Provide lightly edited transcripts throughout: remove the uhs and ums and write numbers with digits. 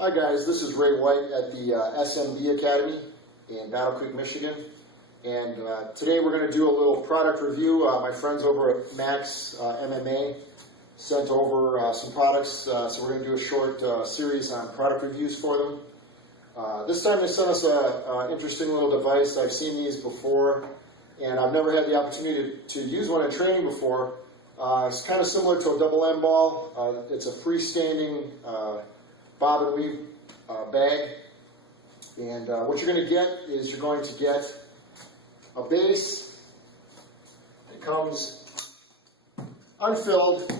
Hi guys, this is Ray White at the SMD Academy in Battle Creek, Michigan. And today we're going to do a little product review. My friends over at Max MMA sent over some products, so we're going to do a short series on product reviews for them. This time they sent us an interesting little device. I've seen these before, and I've never had the opportunity to use one in training before. It's kind of similar to a double end ball. It's a freestanding bob and weave bag, and what you're going to get is you're going to get a base. It comes unfilled.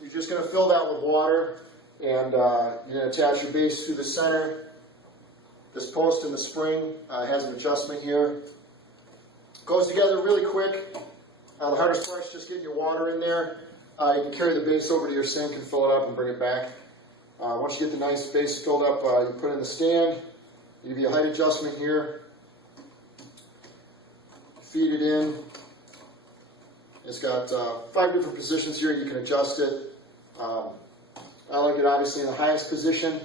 You're just going to fill that with water, and you're going to attach your base through the center. This post in the spring has an adjustment here. Goes together really quick. The hardest part is just getting your water in there. You can carry the base over to your sink and fill it up and bring it back. Once you get the nice base filled up, you put it in the stand. You give you a height adjustment here. Feed it in. It's got 5 different positions here. You can adjust it. I like it obviously in the highest position.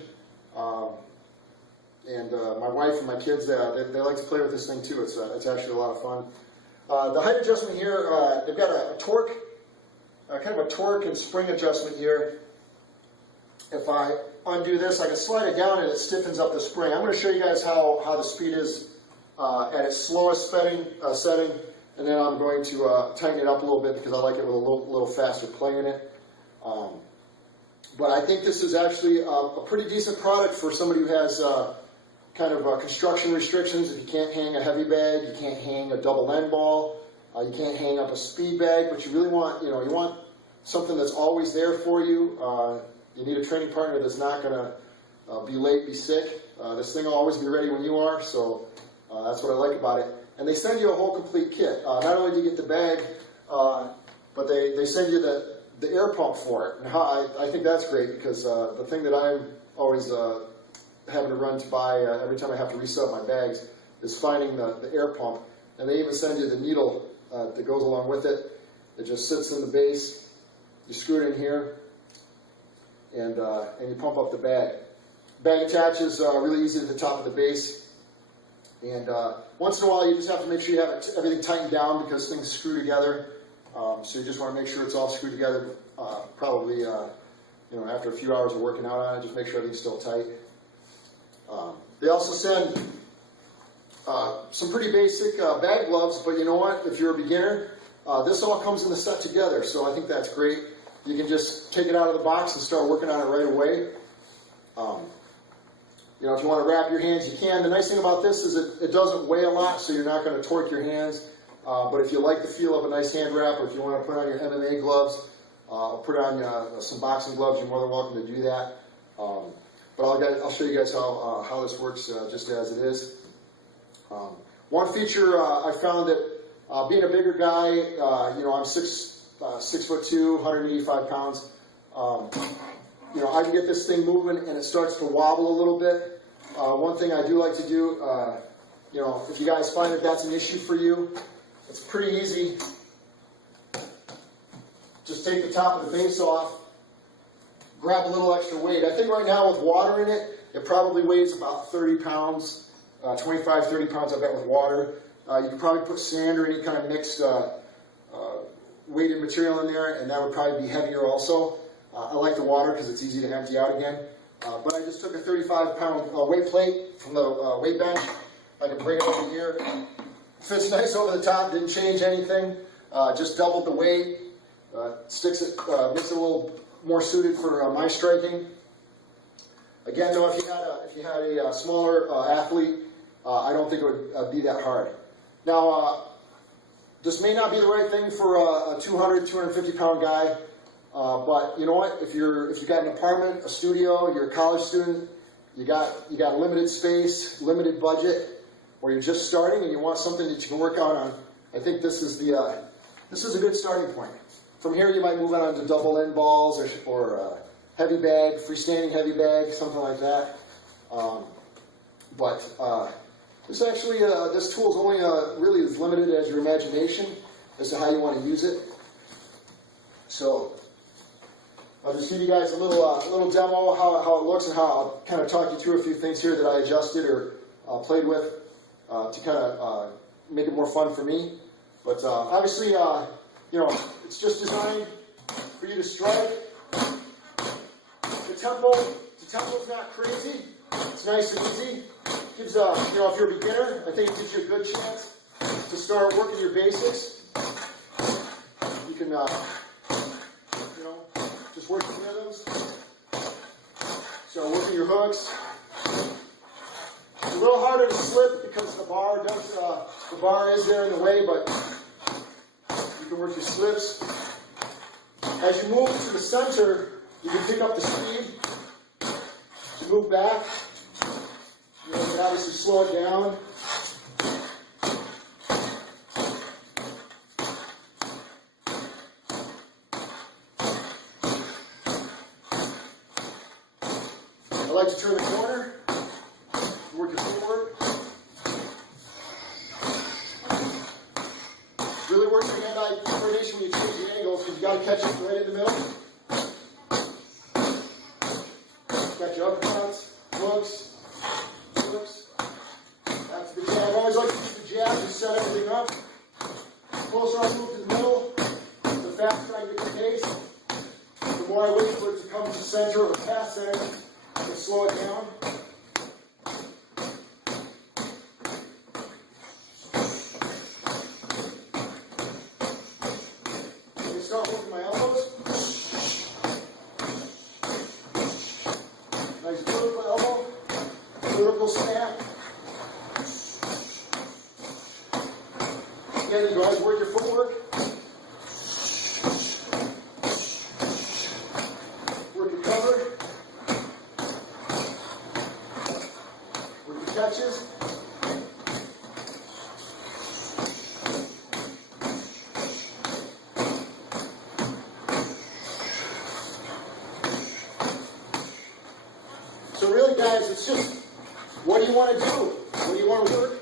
And my wife and my kids, they like to play with this thing too. It's actually a lot of fun. The height adjustment here, they've got a torque, kind of a torque and spring adjustment here. If I undo this, I can slide it down and it stiffens up the spring. I'm going to show you guys how the speed is at its slowest setting, and then I'm going to tighten it up a little bit because I like it with a little faster play in it. But I think this is actually a pretty decent product for somebody who has kind of construction restrictions. If you can't hang a heavy bag, you can't hang a double end ball, you can't hang up a speed bag, but you really want, you want something that's always there for you. You need a training partner that's not going to be late, be sick. This thing will always be ready when you are, so that's what I like about it. And they send you a whole complete kit. Not only do you get the bag, but they send you the air pump for it. And I think that's great because the thing that I'm always having to run to buy every time I have to reset my bags is finding the air pump. And they even send you the needle that goes along with it. It just sits in the base. You screw it in here, and you pump up the bag. Bag attaches really easy to the top of the base. And once in a while, you just have to make sure you have everything tightened down because things screw together. So you just want to make sure it's all screwed together. Probably, after a few hours of working out on it, just make sure everything's still tight. They also send some pretty basic bag gloves, but you know what? If you're a beginner, this all comes in the set together, so I think that's great. You can just take it out of the box and start working on it right away. If you want to wrap your hands, you can. The nice thing about this is it doesn't weigh a lot, so you're not going to torque your hands. But if you like the feel of a nice hand wrap, or if you want to put on your MMA gloves, or put on some boxing gloves, you're more than welcome to do that. But I'll show you guys how this works just as it is. One feature I found that being a bigger guy, I'm 6'2", 185 pounds. I can get this thing moving and it starts to wobble a little bit. One thing I do like to do, if you guys find that that's an issue for you, it's pretty easy. Just take the top of the base off, grab a little extra weight. I think right now with water in it, it probably weighs about 30 pounds, 25, 30 pounds I bet with water. You could probably put sand or any kind of mixed weighted material in there, and that would probably be heavier also. I like the water because it's easy to empty out again. But I just took a 35-pound weight plate from the weight bench. I can bring it over here. Fits nice over the top, didn't change anything. Just doubled the weight. Makes it a little more suited for my striking. Again, though, if you had a smaller athlete, I don't think it would be that hard. Now, this may not be the right thing for a 200, 250-pound guy. But you know what? If you've got an apartment, a studio, you're a college student, you got limited space, limited budget, or you're just starting and you want something that you can work out on, I think this is a good starting point. From here, you might move on to double end balls or heavy bag, freestanding heavy bag, something like that. This tool is only really as limited as your imagination as to how you want to use it. So I'll just give you guys a little demo of how it looks and how I'll kind of talk you through a few things here that I adjusted or played with to kind of make it more fun for me. But obviously, it's just designed for you to strike. The tempo's not crazy. It's nice and easy. Gives if you're a beginner, I think it gives you a good chance to start working your basics. You can, just work your rhythms. Start working your hooks. It's a little harder to slip because the bar is there in the way, but you can work your slips. As you move to the center, you can pick up the speed. To move back, you can obviously slow it down. I like to turn the corner, work your footwork. Really work your hand-eye coordination when you change the angles because you got to catch it right in the middle. Catch your uppercuts, hooks, flips. That's the jab. I always like to use the jab to set everything up. The closer I move to the middle, the faster I get the pace. The more I wait for it to come to the center or past center, and slow it down. And start working my elbows. Nice vertical elbow, vertical snap. Again, you guys work your footwork. Work your cover. Catches. So really, guys, it's just, what do you want to do? What do you want to work?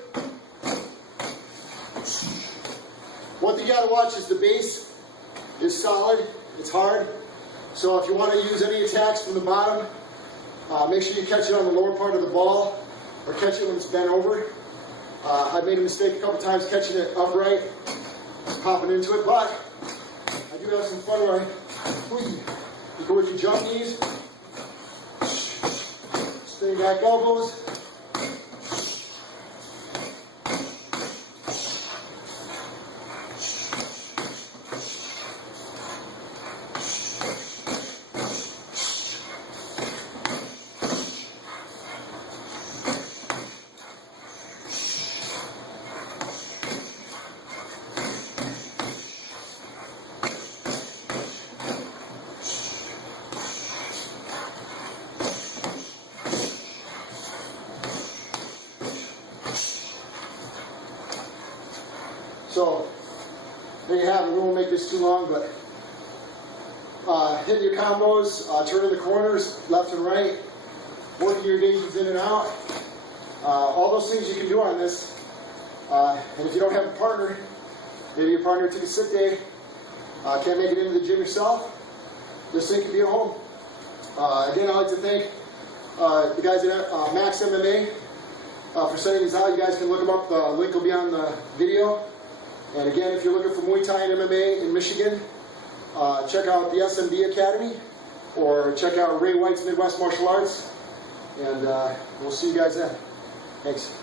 One thing you got to watch is the base is solid. It's hard. So if you want to use any attacks from the bottom, make sure you catch it on the lower part of the ball. Or catch it when it's bent over. I made a mistake a couple times catching it upright, popping into it, but I do have some fun where you can work your jump knees, spinning back elbows. So, there you have it. We won't make this too long, but hitting your combos, turning the corners left and right, working your engagements in and out. All those things you can do on this. And if you don't have a partner, maybe your partner took a sick day, can't make it into the gym yourself, this thing can be at home. Again, I'd like to thank the guys at Max MMA for sending these out. You guys can look them up. The link will be on the video. And again, if you're looking for Muay Thai and MMA in Michigan, check out the SMB Academy or check out Ray White's Midwest Martial Arts. And we'll see you guys then. Thanks.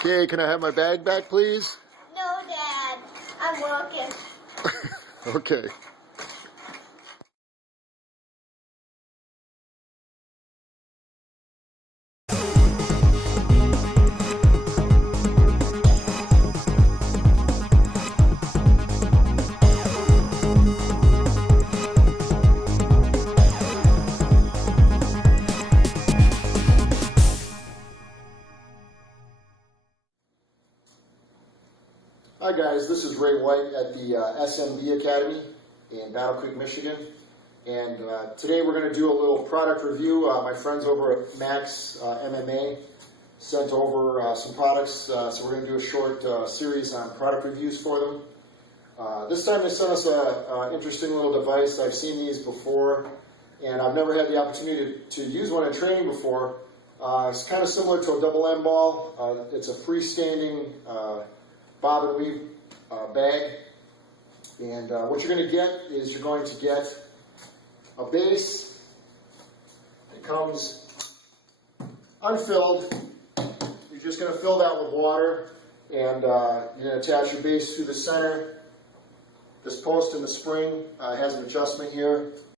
Okay, can I have my bag back, please? No, Dad. I'm working. Okay. Hi guys, this is Ray White at the SMB Academy in Battle Creek, Michigan. And today we're going to do a little product review. My friends over at Max MMA sent over some products, so we're going to do a short series on product reviews for them. This time they sent us an interesting little device. I've seen these before, and I've never had the opportunity to use one in training before. It's kind of similar to a double M ball. It's a freestanding bob and weave bag, and what you're going to get is you're going to get a base. It comes unfilled. You're just going to fill that with water, and you're going to attach your base to the center. This post in the spring has an adjustment here.